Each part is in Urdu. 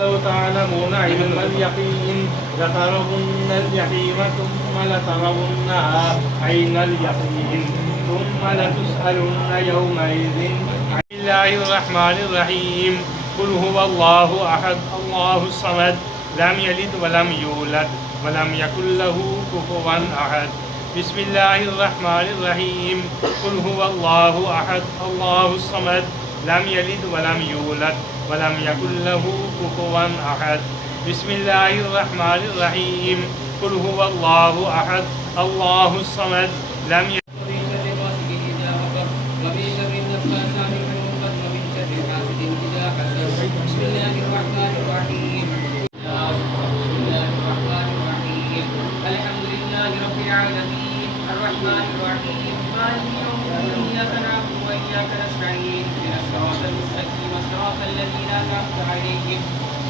لو تعلمون علم اليقين لترون الجحيم ثم لترونها عين اليقين ثم لتسألن يومئذ عن الله الرحمن الرحيم قل هو الله أحد الله الصمد لم يلد ولم يولد ولم يكن له كفوا أحد بسم الله الرحمن الرحيم قل هو الله أحد الله الصمد لم يلد ولم يولد ولم يكن له كفوا أحد بسم الله الرحمن الرحيم قل هو الله أحد الله الصمد لم يلد بسم الله الرحمن الرحيم الحمد لله رب العالمين الرحمن الرحيم مالك يوم الدين إياك نعبد وإياك نستعين اهدنا الصراط المستقيم صراط الذين أنعمت عليهم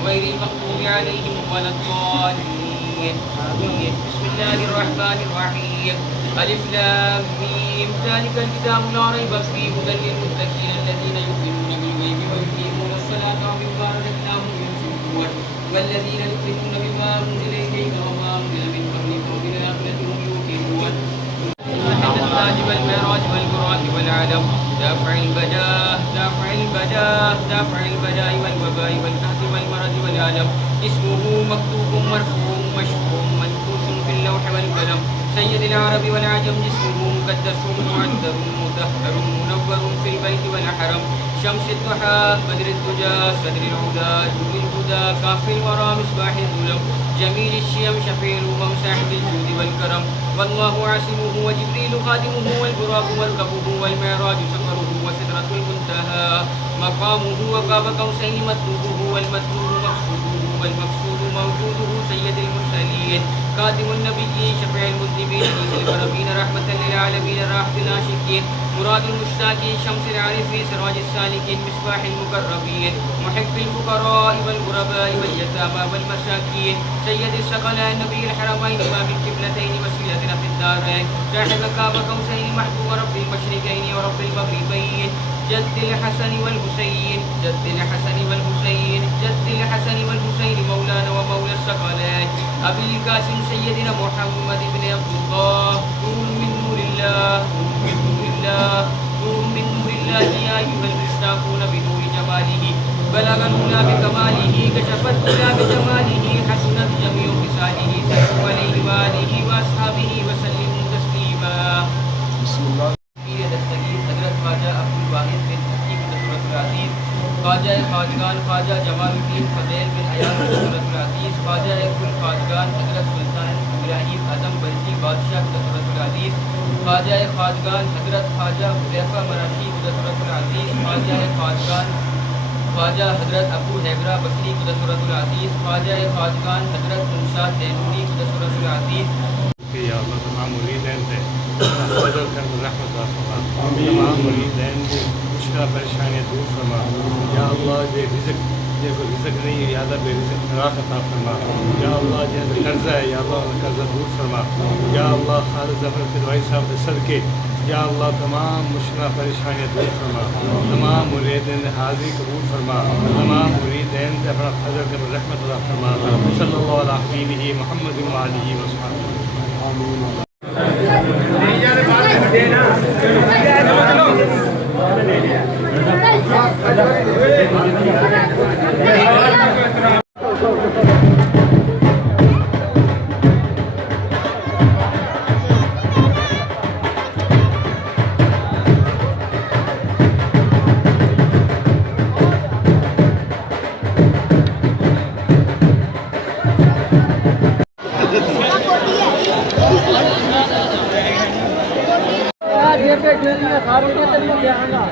غير المغضوب عليهم ولا الضالين آمين بسم الله الرحمن الرحيم ألف لام ميم ذلك الكتاب لا ريب فيه هدى للمتقين الذين يؤمنون بالغيب ويقيمون الصلاة ومما رزقناهم ينفقون والذين يؤمنون بما أنزل إليك وما أنزل من قبلك وبالآخرة هم يوقنون التاج والمعراج والبراق والعلم دافع البداء دافع البداء دافع البداء والوباء والقهر والمرض والألم اسمه مكتوب مرفوع مشفوع منقوش في اللوح والقلم سيد العرب والعجم جسمه مقدس معذر مطهر منور في البيت والحرم شمس الضحى بدر الدجى صدر الهدى نور الهدى كاف الورى مصباح الظلم جميل الشيم شفيع الأمم صاحب الجود والكرم والله عاصمه وجبريل خادمه والبراق مركبه والمعراج سفره وسدرة المنتهى مقامه وقاب قوسين مطلوبه والمطلوب مقصوده والمقصود موجوده سيد المرسلين خاتم النبيين شفيع المذنبين نبي الكرمين رحمة للعالمين راحة العاشقين مراد المشتاقين شمس العارفين سراج السالكين مصباح المقربين محب الفقراء والغرباء واليتامى والمساكين سيد الثقلين نبي الحرمين إمام القبلتين وسيلتنا في الدارين صاحب كعب قوسين محبوب رب المشرقين ورب المغربين جد الحسن والحسين جد الحسن والحسين جد الحسن والحسين مولانا ومولى الثقلين أبي القاسم سيدنا محمد بن عبد الله نور من نور الله نور من نور الله نور من نور الله يا أيها المشتاقون بنور جماله بلغ الهدى بكماله كشف الهدى بجماله حسنت جميع خصاله صلوا عليه وآله وأصحابه وسلموا تسليما بسم الله دستگیر حضرت خواجہ عبد الواحد بن حکیم نصرت العزیز خواجہ خواجگان خواجہ جمال الدین فضیل بن عیاض نصرت العزیز خواجہ کل خواجگان حضرت سلطان ابراہیم اعظم بلخی بادشاہ نصرت العزیز خواجہ خواجگان حضرت خواجہ حذیفہ مراشی نصرت العزیز خواجہ خواجگان خواجہ حضرت ابو حیبرہ بصری نصرت العزیز خواجہ خواجگان حضرت منشاد دینوری نصرت العزیز يا الله تمام مريدين بدل كان رحمة الله تمام مريدين مشكلة پریشانیاں دور فرما یا اللہ بے رزق جیسے رزق نہیں ہے یا اللہ بے رزق فراخ عطا فرما یا اللہ جیسے قرضہ ہے یا اللہ قرضہ دور فرما یا اللہ خالد ظفر فدوائی صاحب کے صدقے یا اللہ تمام مشکلہ پریشانیاں دور فرما تمام مریدین حاضری قبول فرما تمام مریدین اپنا فضل کے رحمت اللہ فرما صلی اللہ علیہ حبیبہ محمد وآلہ وصحبہ ਇਹ ਭੇਜੋ ਨਹੀਂ ਖਾ ਕੇ ਤੈਨੂੰ ਕਿਹਾਂਗਾ